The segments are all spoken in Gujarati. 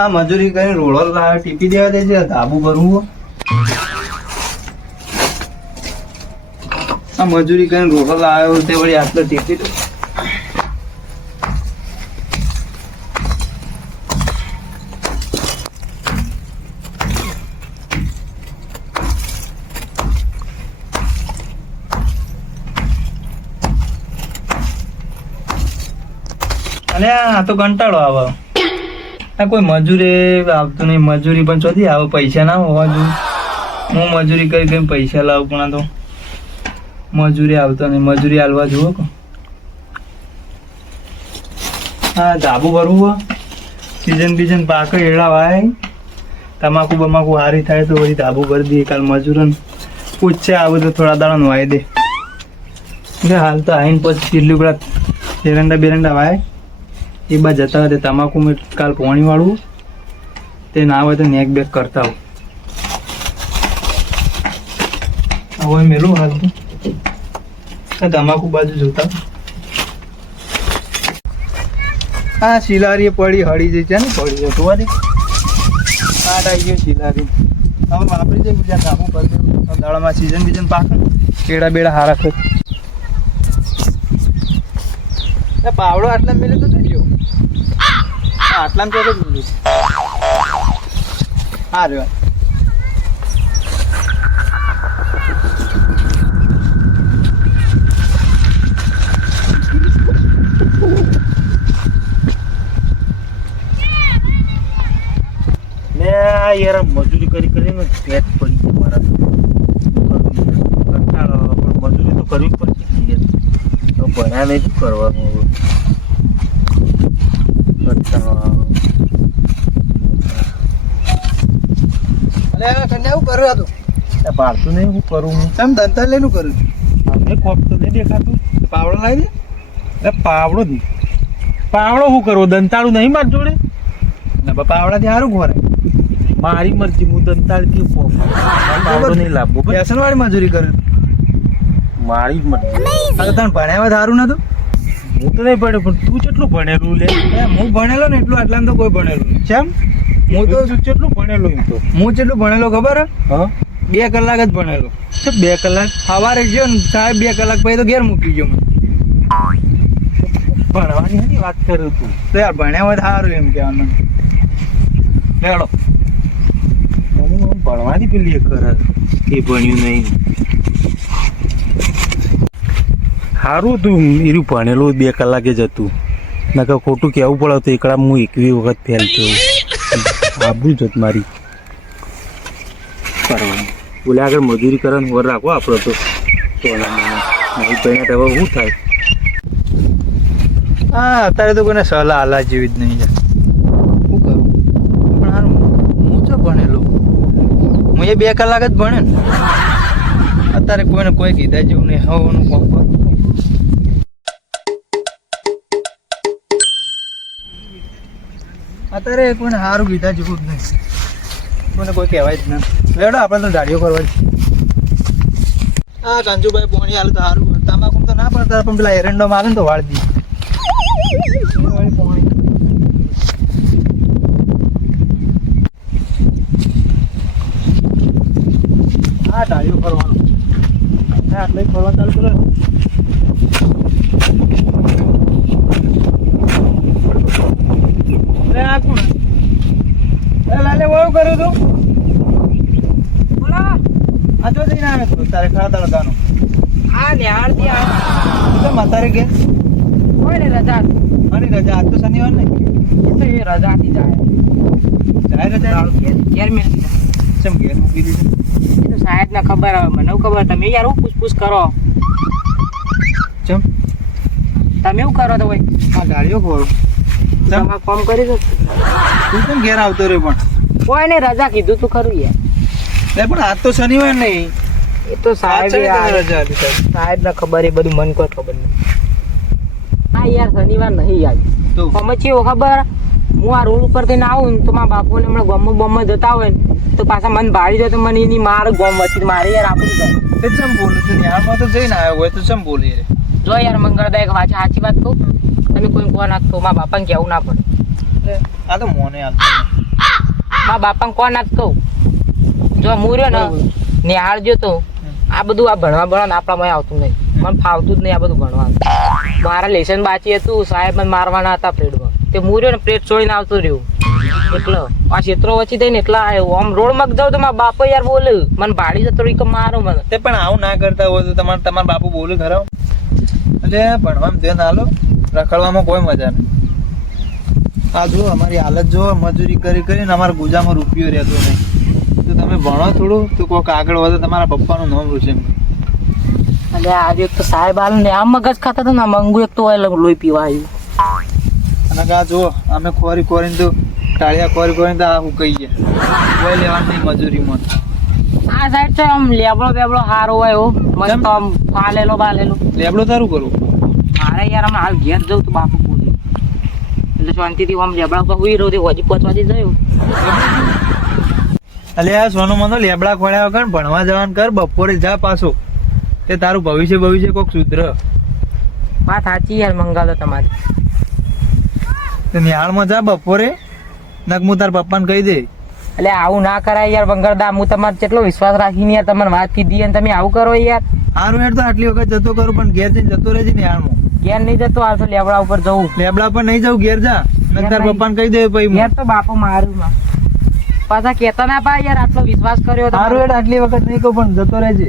આ મજૂરી કરીને રોડો લાવે ટીપી દેવા દે છે ધાબુ ભરવું. આ મજૂરી કરીને રોડો લાવ્યો તે વળી આટલો ટીપી દો. અને આ તો કંટાળો આવે. આ કોઈ મજૂરી આવતું નહીં. મજૂરી પણ ચોથી આવે, પૈસા ના હોવા જોઈએ. હું મજૂરી કરી કરીને પૈસા લાવું પણ આ તો મજૂરી આવતો નહીં. મજૂરી હાલવા જુઓ કે હા ધાબુ ભરવું. સીઝન બીજન પાક એડા વાય, તમાકુ બમાકુ હારી થાય તો વળી ધાબુ ભરી દઈએ. કાલ મજૂરોને પૂછશે આવું તો થોડા દાડા વાય દે. હાલ તો આવીને પછી કેટલી બધા એરંડા બેરંડા વાય એ બાદ જતા હોય તમાકુ મેં કાલ પોણી વાળવું તે ના હોય તો નેક બેક કરતા હોય મેલું હાલ તો તમાકુ બાજુ જોતા. હા શિલારી પડી હળી જઈ છે ને પડી જતું હોય કાટ આવી ગયો શિલારી. હવે વાપરી જાય બીજા કામો કરી દાડામાં સીઝન બીજન પાક કેળા બેડા હારા ખર. પાવડો આટલા મેલે તો થઈ ગયો. આટલામાં તો જ મળ્યું. હા રે યાર મજૂરી કરી કરીને પેટ પડી છે મારા. પણ મજૂરી તો કરવી પડશે. ભણ્યા નહીં શું કરવાનું. પાડતું નહીં હું કરું. હું દંતા લઈને કરું છું. કોપ તો નહીં દેખાતું. પાવડો લાવી દે. પાવડો જ પાવડો શું કરવો? દંતાળું નહીં માર જોડે. પાવડાથી સારું ઘોરે. મારી મરજી. હું દંતાળથી પાવડો નહીં લાવવો. પેશન વાળી મજૂરી કરું. મારી જ મરજી. તને ભણ્યા સારું નતું. હું તો નહીં ભણ્યો પણ તું કેટલું ભણેલું લે. હું ભણેલો ને એટલું આટલામાં તો કોઈ ભણેલું નહીં. કેમ? હું તો કેટલું ભણેલો એમ તો. હું કેટલું ભણેલો ખબર? હા 2 કલાક જ ભણેલો. 2 કલાક સવારે ગયો ને સાહેબ 2 કલાક પછી તો ઘેર મૂકી ગયો. ભણવાની હતી વાત કરું તું તો યાર ભણ્યા હોય સારું એમ કહેવાનું. લેડો ભણવાની પેલી કરે એ ભણ્યું નહીં. સારું તું એરું ભણેલું 2 કલાકે જ હતું. નકર ખોટું કહેવું પડે તો એકડા હું 21 વખત ફેલ થયો. આબરું જ મારી કરવાનું. બોલે આગળ મજૂરી કરવાનું વર રાખો આપણો તો નહીં પહેલા તો હવે શું થાય. હા અત્યારે તો કોઈને સલાહ આલા જેવી જ નહીં. શું કરું પણ હારું હું તો ભણેલો. હું એ 2 કલાક જ ભણે ને. અત્યારે કોઈને કોઈ કીધા જેવું નહીં. હવાનું કોમ કરું. અત્યારે કોઈને સારું કીધા જેવું જ નહીં. કોઈને કોઈ કહેવાય જ નહીં. લેડો આપણે તો દાડીઓ કરવા જ. હા કાંજુભાઈ પોણી હાલ તો સારું. તમાકુ તો ના પડતા પણ પેલા એરંડો મારે ને તો વાળી દી. હા દાડીઓ ફરવાનું. આટલે ફરવા ચાલુ કરો. આ કોણ? લાલે વળું કર્યું તું. બોલા આ તો જઈને આવે તું તારે ખાડા તળગાનો. હા ને આરતી આવે તો માતારે કે હોય ને રજા. અને રજા આજ તો શનિવાર ને તો એ રજાથી જાય રજા ઘેર મેં ચમ ઘેર મૂકી દીધું. એ તો સાહેબ ને ખબર આવે મને ખબર. તમે યાર હું પૂછપૂછ કરો. ચમ તમે એવું કરો તો ભાઈ આ ગાડીઓ ખોરું તમે કામ કરી દો. તું કેમ ઘેર આવતો રે? પણ કોઈ ને રજા કીધું તું ખરું યાર. પણ આજ તો શનિવાર નહીં. એ તો સાહેબ સાહેબ ને ખબર. એ બધું મન કોઈ ખબર નહીં. હા યાર શનિવાર નહીં યાર. તો અમે ચેવો ખબર હું આ રોડ ઉપર થઈને આવું ને તો મારા બાપુ ને હમણાં ગમ બમ જતા હોય ને તો પાછા મને ભાડી જાય તો મને એની મારે ગમ વચ્ચે મારે યાર આપણું જાય. તે ચમ બોલું છું યારમાં તો જઈને આવ્યો હોય તો ચમ બોલી રે. જો યાર મંગળદાયક સાચી વાત કહું તમે કોઈ કોણ નાખતો મારા બાપાને કહેવું ના પડે. આ તો મોને હાલતો મારા બાપાને કોણ ના કહું જો હું રહ્યો ને નિહાળ જો તો આ બધું આ ભણવા આપણામાં આવતું નહીં મને ફાવતું જ નહીં આ બધું ભણવાનું મારા લેસન બાકી હતું સાહેબ મને મારવાના હતા પ્લેટમાં તે હું રહ્યો ને પ્લેટ છોડીને આવતું રહ્યું એટલે આ ક્ષેત્રો વચ્ચે થઈને એટલા આવ્યો આમ રોડમાં જાઉં તો મારા બાપા યાર બોલે મને ભાડી જતો કે મારો મને તે પણ આવું ના કરતા હોય તો તમારા બાપુ બોલે ખરા એટલે ભણવામાં ધ્યાન હાલો રખડવામાં કોઈ મજા નહીં આ જો અમારી હાલત જો મજૂરી કરીને અમારા ગુજામાં રૂપિયો રહેતો નહીં તો તમે ભણો થોડું તો કોઈક આગળ વધે તમારા પપ્પાનું નામ રૂશે એટલે આજે એક તો સાહેબ હાલ ને આમ મગજ ખાતા હતા ને મંગુ એક તો લોહી પીવા આવ્યું અને આ જો અમે ખોરીને તો ટાળિયા ખોરીને તો આ હું કહીએ કોઈ લેવાનું નહીં મજૂરીમાં આ સાઈડ તો આમ લેબડો બેબડો સારો હોય એવો મસ્ત આમ પાલેલો બાલેલો લેબડો તારું કરું મારે યાર હમણાં હાલ ઘેર જવું તો બાપુ બોલી એટલે શાંતિથી આમ લેબડા ઉપર હુઈ રહ્યો હજી પહોંચવાથી જયું અલે આ સોનું મનો લેબડા ખોળ્યા વગર ભણવા જવાનું કર બપોરે જા પાછો તે તારું ભવિષ્ય કોક સુધર વાત સાચી યાર મંગાલો તમારી તો નિહાળમાં જા બપોરે નક હું તાર પપ્પાને કહી દે એટલે આવું ના કરાય યાર બંગરદા હું તમારો કેટલો વિશ્વાસ રાખીને યાર તમને વાત કીધી અને તમે આવું કરો યાર સારું યાર તો આટલી વખત જતો કરું પણ ઘેર જઈને જતો રહેજે નિહાળમાં ઘેર નહીં જતો હાલ તો લેબડા ઉપર જવું લેબડા પર નહીં જવું ઘેર જા નક તાર પપ્પાને કહી દે પછી ઘેર તો બાપુ મારું પાછા કેતા ના પા યાર આટલો વિશ્વાસ કર્યો સારું યાર આટલી વખત નહીં કહું પણ જતો રહેજે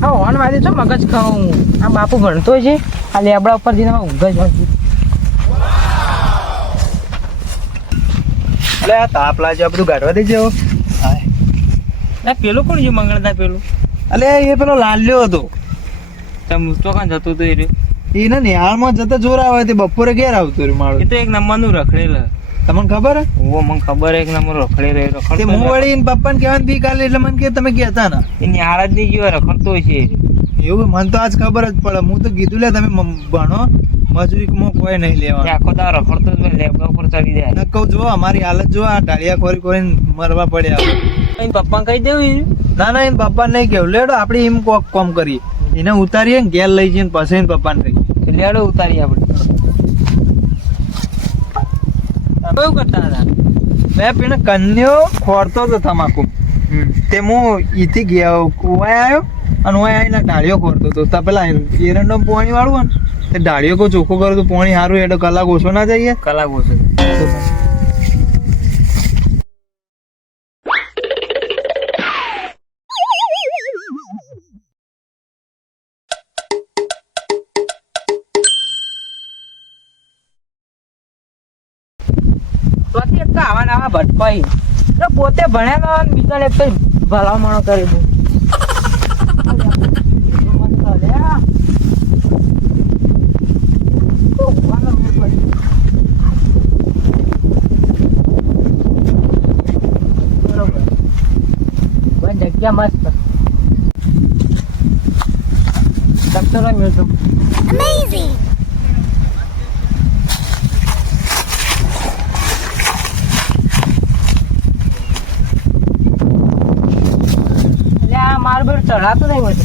હા હોન વાદી છો મગજ ખાઉં આ બાપુ ભણતો છે આ લેબડા ઉપર જઈને ઊંઘ જ હતી એટલે આ તાપ લાગે આ બધું ગાઢવા દેજે ના પેલો કોણ છે મંગળદા પેલો અલે એ પેલો લાલ્યો હતો તો કાં જતો હતો એને નિહાળમાં જતા જોર આવે તે બપોરે ઘેર આવતો રહ્યો મારો એ તો એક નંબરનું રખડેલ તમને ખબર ઓ મને ખબર એક નંબર રખડે તે હું વળી એને પપ્પાને કહેવાનું બી કાલે એટલે મને કે તમે કહેતા ના એ નિહાળ જ નહીં ગયો રખડતો છે એવું મને તો આજ ખબર જ પડે હું તો કીધું લે તમે ભણો મજૂરીમાં કોઈ નહીં લેવાનું આખો દાડો રખડતો જ લેબડા ઉપર ચડી જાય ન કહું જો અમારી હાલત જો આ ટાળિયા ખોરીને મરવા પડ્યા એને પપ્પા કહી દેવું ના એને પપ્પા નહીં કેવું લેડો આપણે એમ કોમ કરીએ એને ઉતારીએ ને ઘેર લઈ જઈએ પછી એને પપ્પાને કહીએ લેડો ઉતારીએ આપણે કેવું કરતા હતા મેં પેલા કન્યો ખોરતો હતો તમાકુ તે હું ઈથી ગયા ઓવાય આવ્યો અને ઓવાય આવીને ડાળીઓ ખોરતો હતો તો પેલા એરંડો પાણી વાળું ને તે ડાળીઓ કોઈ ચોખ્ખો કરો તો પાણી સારું એટલે કલાક ઓછો ના જઈએ કલાક ઓછો આવા ભટકાઈ પોતે ભણેલો બીજા એક ભલામણો કરી દઉં જગ્યા મસ્ત ડોક્ટર મ્યુઝિયમ Amazing. મારું બેડ ચઢાતું નહીં હોય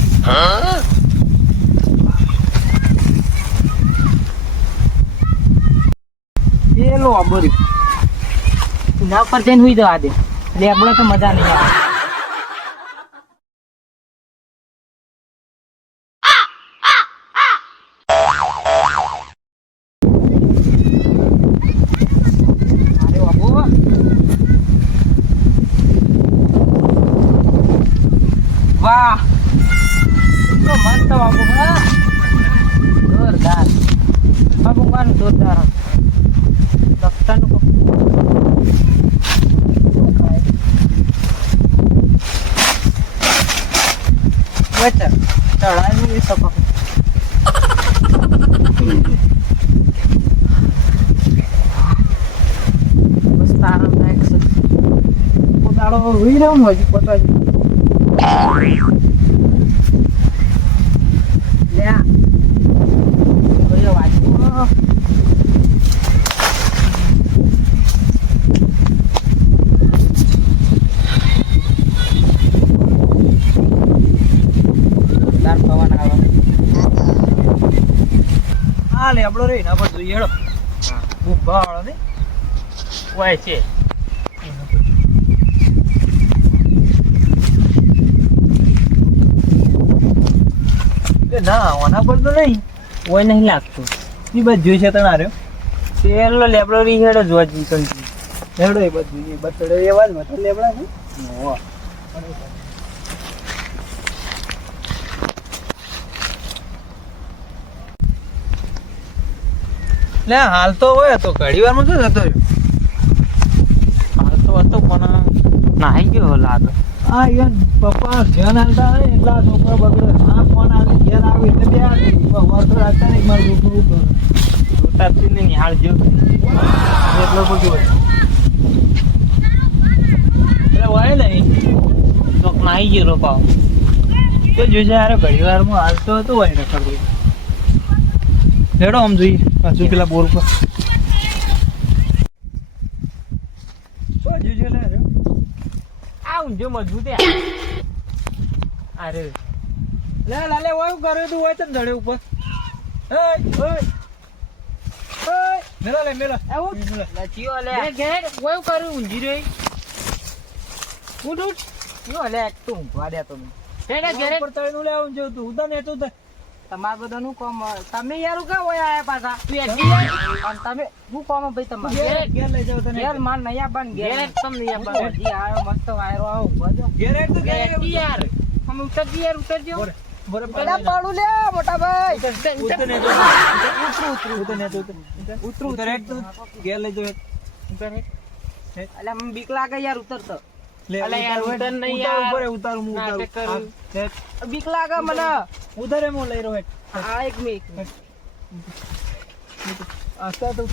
એ લો બોરી ના પર જઈને હુઈ જવા દે એટલે આપણે તો મજા નહીં આવે વાહ તો મસ્ત બાબુ હા જોરદાર બાબુ કાન જોરદાર ડોક્ટરનું વચ્ચે ચડાવી શકો મસ્ત આરામદાયક છે પોતાડો હોઈ રહ્યો હજી પોતા હા લે આપણો રે ના પર જોઈએ હેડો ઉભા વાળો ને હોય છે ના ઓના પર તો નહીં ઓય નહીં લાગતું એ બસ જોઈ છે તને આર્યો પેલો લેબડો રીહેડો જોવા જી કંટી હેડો એ બધું એ બતડે એવા જ મતલબ લેબડા છે ઓવા લે હાલ તો હોય તો ઘડી વારમાં શું જતો રહ્યો હાલ તો હતો પણ નાહી ગયો લાગ આ યાર પપ્પા ધ્યાન હાલતા હોય ને એટલા છોકરા બગડે આ ફોન આવે ઘેર આવે એટલે બે વર્ષ રાખતા નહીં મારું દુઃખ જોતાથી ને નિહાળ જો એટલો બધું હોય એટલે હોય નહીં ચોક નાહી ગયો રોપાવ તો જોજે યાર ઘડી વારમાં હાલતો હતો હોય ને ખબર હેડો આમ જોઈએ પાછું પેલા બોર પર જોજે લે રે આ ઊંજો મજબૂત અરે લે લાલે ઓય કર્યો તું હોય તો ધડે ઉપર એય ઓય ઓય મેલા લે મેલા આવું લચીઓ લે ઘેર ઓય કર્યું ઊંજી રે ઉઠ યો લે તું ઊંઘવા દે તો ઘેર ઘેર ઉપર તળનું લે આવું જો તું ઉતા ને તું તમાર બધાનું કામ તમે યાર કા ઓય આયા પાછા તું એડી અને તમે હું કામ ભાઈ તમાર ઘેર લઈ જાવ તને ઘેર માર નયા બન ઘેર તમ નયા બન જી આયો મસ્ત વાયરો આવો બજો ઘેર એક તો ઘેર યાર હમ ઉતરજી યાર ઉતરજો બોરે પેલા પાડું લે મોટા ભાઈ ઉતર ને ઉતર ને ઉતર એક તો ઘેર લઈ જાવ અલ્યા મને બીક લાગે યાર ઉતરતો લે અલા યાર ઉતર નહીં યાર ઉપર ઉતારું હું નાટક ઉતારું કરું. બીક લાગે મને ઉધરે હું લઈ રહ્યો આ એક મિનિટ આસ્તા તો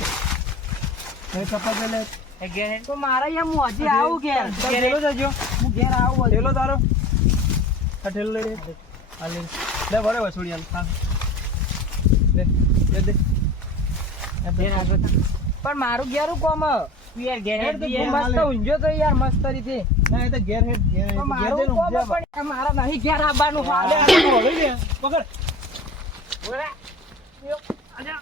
એ ચપ્પલ લે ઘેર તો મારા યાર હું હજી આવું ઘેર ઠેલો જજો હું ઘેર આવું હજી. ઠેલો તારો આ ઠેલો લઈ રે આ લે લે ભરે વસોડી હાલ હા લે દે ઘેર આગળ થા. પણ મારું ઘેરું કોમ તું યાર ઘેર હેડ તો ઘેર મસ્ત હાલે. ઊંઝો તો યાર મસ્ત રીતે ના એ તો ઘેર હેડ ઘેર તો ઘેર મારું દેનું કોમ પણ મારા નહીં ઘેર આવવાનું લે હાલે આ લઈ લે પકડ ઓરે. યો. આજા.